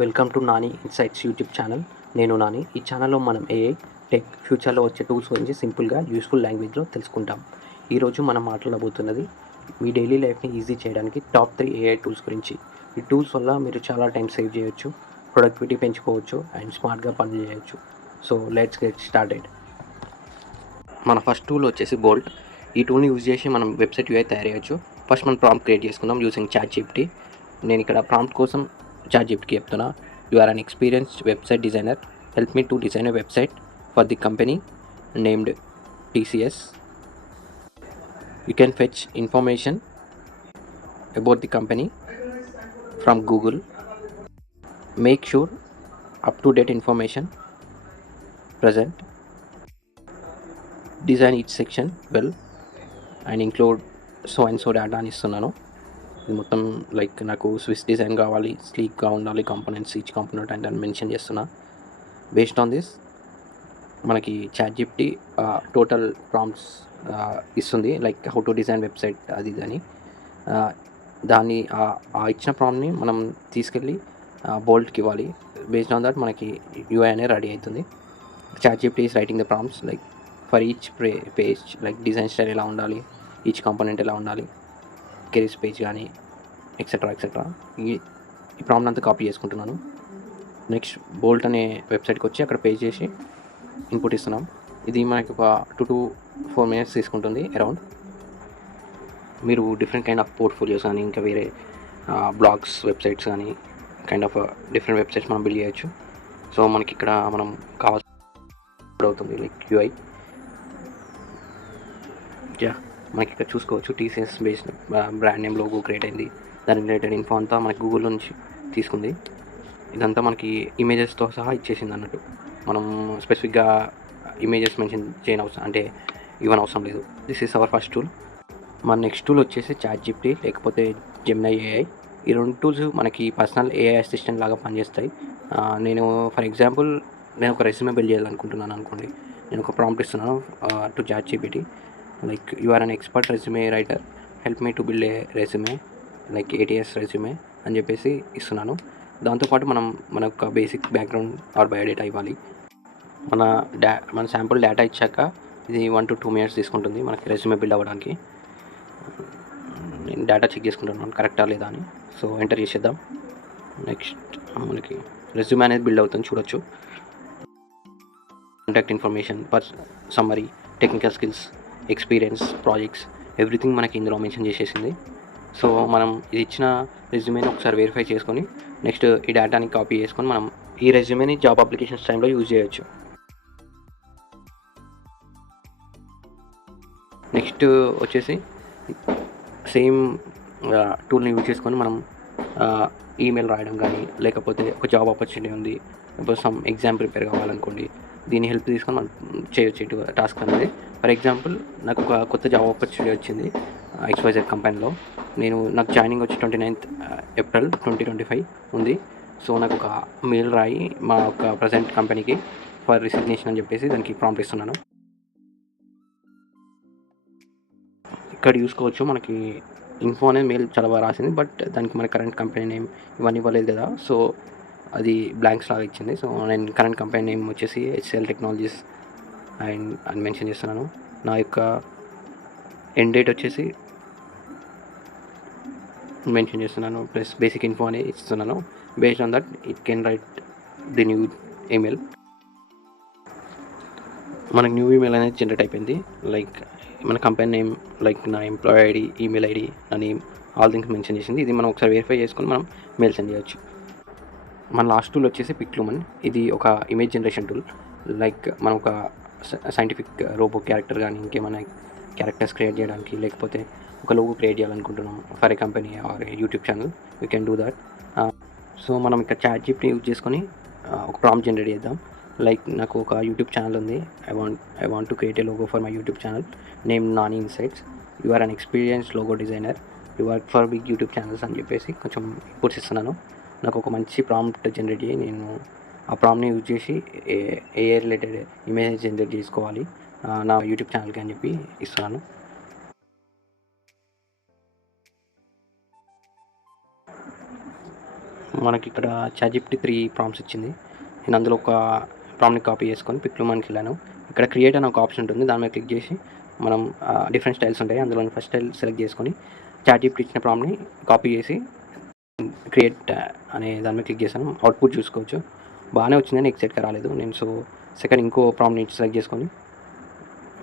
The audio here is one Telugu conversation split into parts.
Welcome to Nani insights YouTube channel. నేను నాని. ఈ ఛానల్లో మనం ఏఐ, టెక్, ఫ్యూచర్లో వచ్చే టూల్స్ గురించి సింపుల్గా యూస్ఫుల్ లాంగ్వేజ్లో తెలుసుకుంటాం. ఈరోజు మనం మాట్లాడబోతున్నది మీ డైలీ లైఫ్ని ఈజీ చేయడానికి టాప్ 3 ఏఐ టూల్స్ గురించి. ఈ టూల్స్ వల్ల మీరు చాలా టైం సేవ్ చేయొచ్చు, ప్రొడక్టివిటీ పెంచుకోవచ్చు అండ్ స్మార్ట్గా పనులు చేయొచ్చు. So let's get started. మన ఫస్ట్ టూల్ వచ్చేసి బోల్ట్. ఈ టూల్ని యూజ్ చేసి మనం వెబ్సైట్ యూఐ తయారు చేయొచ్చు. ఫస్ట్ మనం ప్రాంప్ట్ క్రియేట్ చేసుకుందాం యూజింగ్ ChatGPT. నేను ఇక్కడ ప్రాంప్ట్ కోసం ChatGPTకి చెప్తున్నా, you are an experienced website designer, help me to design a website for the company named TCS. You can fetch information about the company from Google. Make sure up-to-date information present. Design each section well and include so and so data అని ఇస్తున్నాను. ఇది మొత్తం లైక్ నాకు స్విస్ డిజైన్ కావాలి, స్లీక్గా ఉండాలి, కాంపోనెంట్స్ ఈచ్ కాంపోనెంట్ అంటే అని మెన్షన్ చేస్తున్నా. బేస్డ్ ఆన్ దిస్ మనకి ChatGPT టోటల్ ప్రాంప్ట్స్ ఇస్తుంది, like how to design website అది అని. దాన్ని ఇచ్చిన ప్రాంప్ట్ని మనం తీసుకెళ్ళి బోల్ట్కి ఇవ్వాలి. బేస్డ్ ఆన్ దట్ మనకి UI అనేది రెడీ అవుతుంది. ChatGPT is writing the prompts like for each page, like design style ఎలా ఉండాలి, ఈచ్ కాంపోనెంట్ ఎలా ఉండాలి, కెరీస్ పేజ్ కానీ ఎక్సెట్రా. ఈ ప్రాంప్ట్ అంతా కాపీ చేసుకుంటున్నాను. నెక్స్ట్ బోల్ట్ అనే వెబ్సైట్కి వచ్చి అక్కడ పేజ్ చేసి ఇన్పుట్ ఇస్తున్నాం. ఇది మనకి ఒక 2 to 4 minutes తీసుకుంటుంది అరౌండ్. మీరు డిఫరెంట్ కైండ్ ఆఫ్ పోర్ట్ఫోలియోస్ కానీ ఇంకా వేరే బ్లాగ్స్, వెబ్సైట్స్ కానీ కైండ్ ఆఫ్ డిఫరెంట్ వెబ్సైట్స్ మనం బిల్డ్ చేయొచ్చు. సో మనకి ఇక్కడ మనం కావాల్సిన అవుతుంది లైక్ UI. మనకి ఇక్కడ చూసుకోవచ్చు TCS based brand name logo create అయింది. దాని రిలేటెడ్ ఇన్ఫో అంతా మనకి గూగుల్ నుంచి తీసుకుంది. ఇదంతా మనకి ఇమేజెస్తో సహా ఇచ్చేసింది అన్నట్టు. మనం స్పెసిఫిక్గా ఇమేజెస్ మెన్షన్ చేయనవసరం అంటే ఇవ్వనవసరం లేదు. This is our first tool. మన నెక్స్ట్ టూల్ వచ్చేసి ChatGPT లేకపోతే Gemini AI. ఈ 2 టూల్స్ మనకి పర్సనల్ AI అసిస్టెంట్ లాగా పనిచేస్తాయి. నేను ఫర్ ఎగ్జాంపుల్ నేను ఒక రెజ్యూమే బిల్డ్ చేయాలనుకుంటున్నాను అనుకోండి. నేను ఒక ప్రాంప్ట్ ఇస్తున్నాను to ChatGPT like you are an expert resume writer, help me to build a resume like ATS resume అని చెప్పేసి ఇస్తున్నాను. దాంతోపాటు మన ఒక బేసిక్ బ్యాక్గ్రౌండ్ ఆర్ బయోడేటా ఇవ్వాలి. మన శాంపుల్ డేటా ఇచ్చాక ఇది 1 to 2 minutes తీసుకుంటుంది మనకి రెజ్యూమే బిల్డ్ అవ్వడానికి. నేను డేటా చెక్ చేసుకుంటున్నాను కరెక్టా లేదా అని. సో ఎంటర్ చేసేద్దాం. నెక్స్ట్ మనకి రెజ్యూమే అనేది బిల్డ్ అవుతుంది చూడొచ్చు. Contact information, summary, technical skills, experience, projects, everything మనకి ఇందులో మెన్షన్ చేసేసింది. సో మనం ఇది ఇచ్చిన రెజ్యూమేని ఒకసారి వెరిఫై చేసుకొని నెక్స్ట్ ఈ డేటాని కాపీ చేసుకొని మనం ఈ రెజ్యూమేని జాబ్ అప్లికేషన్స్ టైంలో యూజ్ చేయొచ్చు. నెక్స్ట్ వచ్చేసి సేమ్ టూల్ని యూజ్ చేసుకొని మనం ఈమెయిల్ రాయడం కానీ లేకపోతే ఒక జాబ్ ఆపర్చునిటీ ఉంది, లేకపోతే సమ్ ఎగ్జామ్ ప్రిపేర్ కావాలనుకోండి, దీని హెల్ప్ తీసుకొని మనం చేయొచ్చు ఇటు టాస్క్ అనేది. ఫర్ ఎగ్జాంపుల్ నాకు ఒక కొత్త జాబ్ ఆపర్చునిటీ వచ్చింది XYZ కంపెనీలో. నాకు జాయినింగ్ వచ్చి 29th April 2025 ఉంది. సో నాకు ఒక మెయిల్ రాయి మా ఒక ప్రజెంట్ కంపెనీకి ఫర్ రిసిగ్నేషన్ అని చెప్పేసి దానికి ప్రాంప్ట్ ఇస్తున్నాను. ఇక్కడ చూసుకోవచ్చు మనకి ఇన్ఫో అనేది మెయిల్ చాలా బాగా రాసింది, బట్ దానికి మన కరెంట్ కంపెనీ నేమ్ ఇవన్నీ ఇవ్వలేదు కదా. సో అది బ్లాంక్స్ లాగా ఇచ్చింది. సో నేను కరెంట్ కంపెనీ నేమ్ వచ్చేసి HCL టెక్నాలజీస్ అని మెన్షన్ చేస్తున్నాను. నా యొక్క ఎండ్ డేట్ వచ్చేసి మెన్షన్ చేస్తున్నాను, ప్లస్ బేసిక్ ఇన్ఫో అనేది ఇస్తున్నాను. Based on that it can write the new email. మనకు న్యూ ఈమెయిల్ అనేది జనరేట్ అయిపోయింది. లైక్ మన కంపెనీ నేమ్, లైక్ నా ఎంప్లాయీ ఐడి, ఈమెయిల్ ఐడి, నా నేమ్, ఆల్ థింగ్స్ మెన్షన్ చేసింది. ఇది మనం ఒకసారి వెరిఫై చేసుకొని మనం మెయిల్ సెండ్ చేయొచ్చు. మన లాస్ట్ టూల్ వచ్చేసి పిక్లూమన్. ఇది ఒక ఇమేజ్ జనరేషన్ టూల్. లైక్ మనం ఒక సైంటిఫిక్ రోబో క్యారెక్టర్ కానీ ఇంకేమైనా క్యారెక్టర్స్ క్రియేట్ చేయడానికి, లేకపోతే ఒక లోగో క్రియేట్ చేయాలనుకుంటున్నాం for a company or YouTube channel, we can do that. So మనం ఇక్కడ ChatGPT యూజ్ చేసుకొని ఒక ప్రాంప్ట్ జనరేట్ చేద్దాం. లైక్ నాకు ఒక యూట్యూబ్ ఛానల్ ఉంది, I want to create a logo for my YouTube channel name Nani insights. You are an experienced logo designer, you work for big YouTube channels అని చెప్పేసి కొంచెం ఇన్పుట్స్ ఇస్తున్నాను. నాకు ఒక మంచి ప్రాంప్ట్ జనరేట్ చేయి, నేను ఆ ప్రాంప్ట్ని యూజ్ చేసి ఏ రిలేటెడ్ ఇమేజ్ జనరేట్ చేసుకోవాలి నా యూట్యూబ్ ఛానల్కి అని చెప్పి ఇస్తున్నాను. మనకి ఇక్కడ ChatGPT 3 ప్రాంప్ట్స్ ఇచ్చింది. నేను అందులో ఒక ప్రాంప్ట్‌ని కాపీ చేసుకొని పిక్‌లుమన్‌కి వెళ్ళాను. ఇక్కడ క్రియేట్ అని ఒక ఆప్షన్ ఉంటుంది. దాని మీద క్లిక్ చేసి మనం డిఫరెంట్ స్టైల్స్ ఉంటాయి. అందులో ఫస్ట్ స్టైల్ సెలెక్ట్ చేసుకొని ChatGPT ఇచ్చిన ప్రాంప్ట్‌ని కాపీ చేసి క్రియేట్ అనే దాని మీద క్లిక్ చేశాను. అవుట్‌పుట్ చూసుకోవచ్చు. బాగానే వచ్చిందని ఎగ్జాక్ట్‌గా రాలేదు. నేను సెకండ్ ఇంకో ప్రాంప్ట్‌ని సెలెక్ట్ చేసుకొని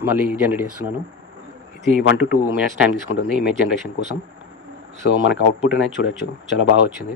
మళ్ళీ జనరేట్ చేస్తున్నాను. ఇది 1 to 2 మినిట్స్ టైం తీసుకుంటుంది ఇమేజ్ జనరేషన్ కోసం. సో మనకు అవుట్‌పుట్ అనేది చూడొచ్చు. చాలా బాగా వచ్చింది.